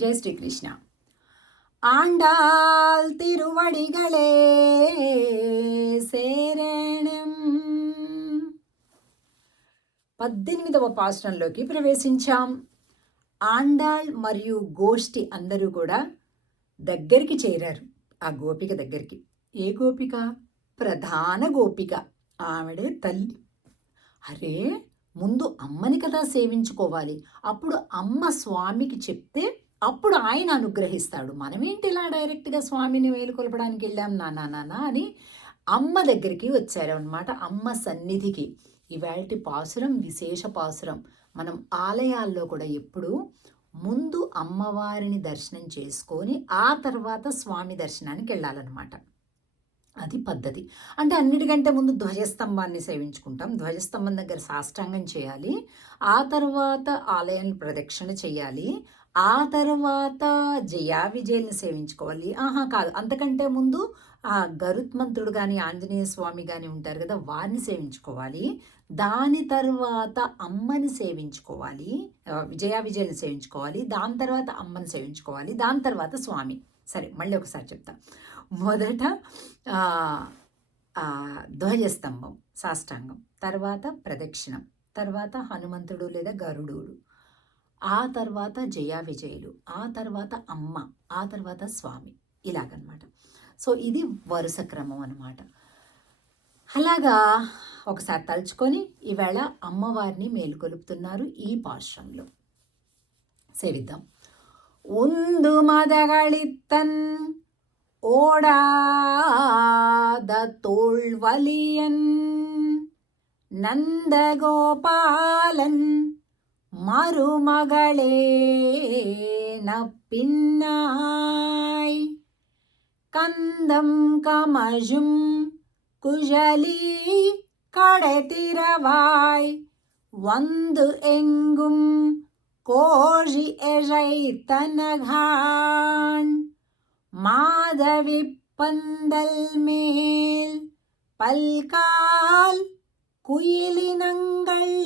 జై శ్రీకృష్ణ. ఆండాల్ తిరువడిగళే శరణం. 18వ పాసురంలోకి ప్రవేశించాం. ఆండాళ్ మరియు గోష్ఠి అందరూ కూడా దగ్గరికి చేరారు. ఆ గోపిక దగ్గరికి. ఏ గోపిక? ప్రధాన గోపిక. ఆవిడే తల్లి. అరే, ముందు అమ్మని కదా సేవించుకోవాలి. అప్పుడు అమ్మ స్వామికి చెప్తే అప్పుడు ఆయన అనుగ్రహిస్తాడు. మనమేంటి ఇలా డైరెక్ట్గా స్వామిని వేలుకొలపడానికి వెళ్ళాం నానా అని అమ్మ దగ్గరికి వచ్చారు అన్నమాట. అమ్మ సన్నిధికి. ఇవాల్టి పాసురం విశేష పాసురం. మనం ఆలయాల్లో కూడా ఎప్పుడు ముందు అమ్మవారిని దర్శనం చేసుకొని ఆ తర్వాత స్వామి దర్శనానికి వెళ్ళాలన్నమాట. అది పద్ధతి. అంటే అన్నిటికంటే ముందు ధ్వజస్తంభాన్ని సేవించుకుంటాం. ధ్వజస్తంభం దగ్గర సాష్టాంగం చేయాలి. ఆ తర్వాత ఆలయాన్ని ప్రదక్షిణ చేయాలి. ఆ తర్వాత జయా విజయల్ని సేవించుకోవాలి. కాదు, అంతకంటే ముందు ఆ గరుత్మంతుడు కానీ ఆంజనేయ స్వామి కానీ ఉంటారు కదా, వారిని సేవించుకోవాలి. దాని తర్వాత అమ్మని సేవించుకోవాలి, జయా విజయల్ని సేవించుకోవాలి. దాని తర్వాత అమ్మని సేవించుకోవాలి. దాని తర్వాత స్వామి. సరే, మళ్ళీ ఒకసారి చెప్తా. మొదట ధ్వజస్తంభం సాష్టాంగం, తర్వాత ప్రదక్షిణం, తర్వాత హనుమంతుడు లేదా గరుడు, ఆ తర్వాత జయా విజయులు, ఆ తర్వాత అమ్మ, ఆ తర్వాత స్వామి. ఇలాగనమాట. సో ఇది వరుస క్రమం అన్నమాట. అలాగా ఒకసారి తలుచుకొని ఈవేళ అమ్మవారిని మేలుకొలుపుతున్నారు ఈ పాశ్రంలో. సేవిద్దాం. ఉందు మదగళిత్తన్ ஓடாத தோள்வலியன் நந்தகோபாலன் மருமகளே நப்பின்னாய் கந்தம் கமஜும் குழலி கடைத்திரவாய் வந்து எங்கும் கோழி எழைத்தனகான் மாதவி பந்தல் மேல் பல்கால் குயிலினங்கள்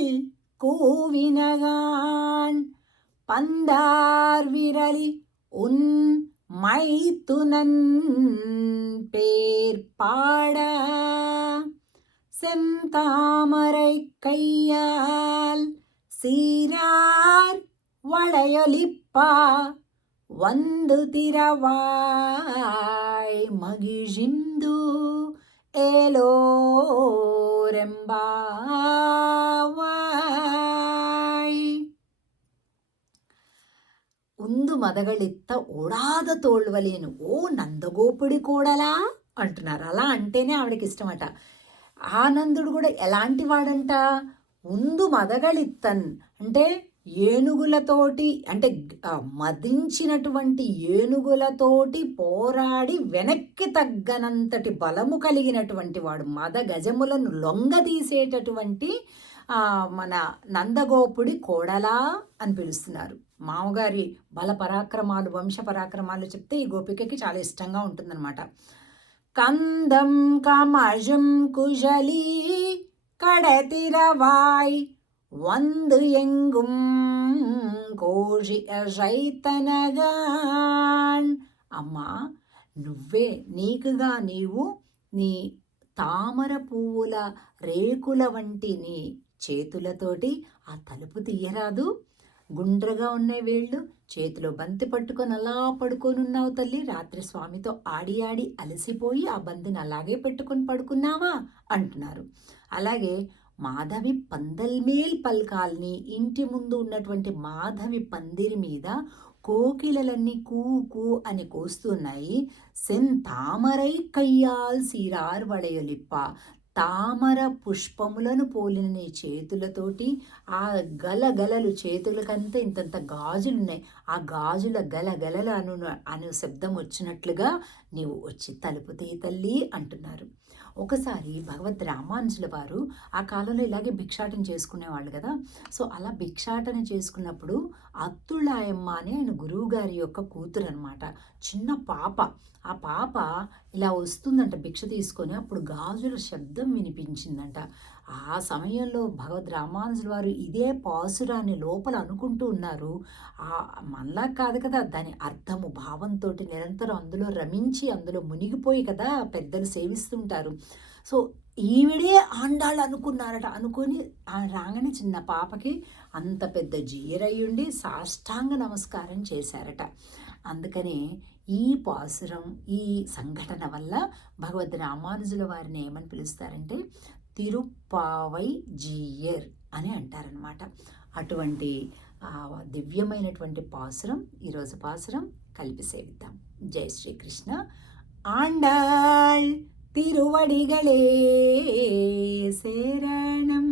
கூவினகான் பந்தார் விரலி உன் மைத்துனன் பேர் பாட செந்தாமரை கையால் சீரார் வளையொலிப்பா வந்து திரவாய் மகிழ்ந்து ఏలోరెంబావాయ్. ఉందు మదగళిత్త ఓడాద తోళ్వలేను. ఓ నందగోపుడి కోడలా అంటున్నారు. అలా అంటేనే ఆవిడకి ఇష్టమట. ఆనందుడు కూడా ఎలాంటి వాడంట? ఉందు మదగళిత్తన్ అంటే ఏనుగులతోటి, అంటే మదించినటువంటి ఏనుగులతోటి పోరాడి వెనక్కి తగ్గనంతటి బలము కలిగినటువంటి వాడు. మద గజములను లొంగదీసేటటువంటి మన నందగోపుడి కోడలా అని పిలుస్తున్నారు. మామగారి బల పరాక్రమాలు, వంశ పరాక్రమాలు చెప్తే ఈ గోపికకి చాలా ఇష్టంగా ఉంటుందన్నమాట. కందం కమజం కుజలి కడతిరవాయ్ வந்து எங்கும் கோழி రైతనగాన్. అమ్మా, నువ్వే నీకుగా నీవు నీ తామర పువ్వుల రేకుల వంటి నీ చేతులతోటి ఆ తలుపు తీయరాదు. గుండ్రగా ఉన్న వేళ్ళు, చేతిలో బంతి పట్టుకొని అలా పడుకొనున్నావు తల్లి. రాత్రి స్వామితో ఆడి ఆడి అలసిపోయి ఆ బంతిని అలాగే పెట్టుకొని పడుకున్నావా అంటున్నారు. అలాగే మాధవి పందల్మేల్ పల్కాల్ని, ఇంటి ముందు ఉన్నటువంటి మాధవి పందిరి మీద కోకిలలన్నీ కూ కూ అని కూస్తున్నాయి. సెన్ తామరై కయ్యాల్ సీరార్ వడయొలిప్ప, తామర పుష్పములను పోలిన నీ చేతులతోటి ఆ గలగలలు, చేతులకంతా ఇంతంత గాజులున్నాయి, ఆ గాజుల గలగలలు అను శబ్దం వచ్చినట్లుగా నీవు వచ్చి తలుపు తీ తల్లి అంటున్నారు. ఒకసారి భగవద్ రామానుజుల వారు ఆ కాలంలో ఇలాగే భిక్షాటన చేసుకునేవాళ్ళు కదా. సో అలా భిక్షాటన చేసుకున్నప్పుడు అత్తుళాయమ్మ అని ఆయన గురువు గారి యొక్క కూతురు అనమాట. చిన్న పాప. ఆ పాప ఇలా వస్తుందంట భిక్ష తీసుకొని. అప్పుడు గాజుల శబ్దం వినిపించిందంట. ఆ సమయంలో భగవద్ రామానుజుల వారు ఇదే పాసురాన్ని లోపల అనుకుంటూ ఉన్నారు. మనలా కాదు కదా! దాని అర్థము భావంతోటి నిరంతరం అందులో రమించి, అందులో మునిగిపోయి కదా పెద్దలు సేవిస్తుంటారు. సో, ఈవిడే ఆండాళ్ళు అనుకున్నారట. అనుకోని రాంగానే చిన్న పాపకి అంత పెద్ద జీరయ్యుండి సాష్టాంగ నమస్కారం చేశారట. అందుకనే ఈ పాసురం, ఈ సంఘటన వల్ల భగవద్ రామానుజుల వారిని ఏమని పిలుస్తారంటే తిరుప్పావై జీయర్ అని అంటారనమాట. అటువంటి దివ్యమైనటువంటి పాసురం, ఈరోజు పాసురం కలిపి సేవిద్దాం. జై శ్రీకృష్ణ. ఆండాళ్ తిరువడిగళే శరణం.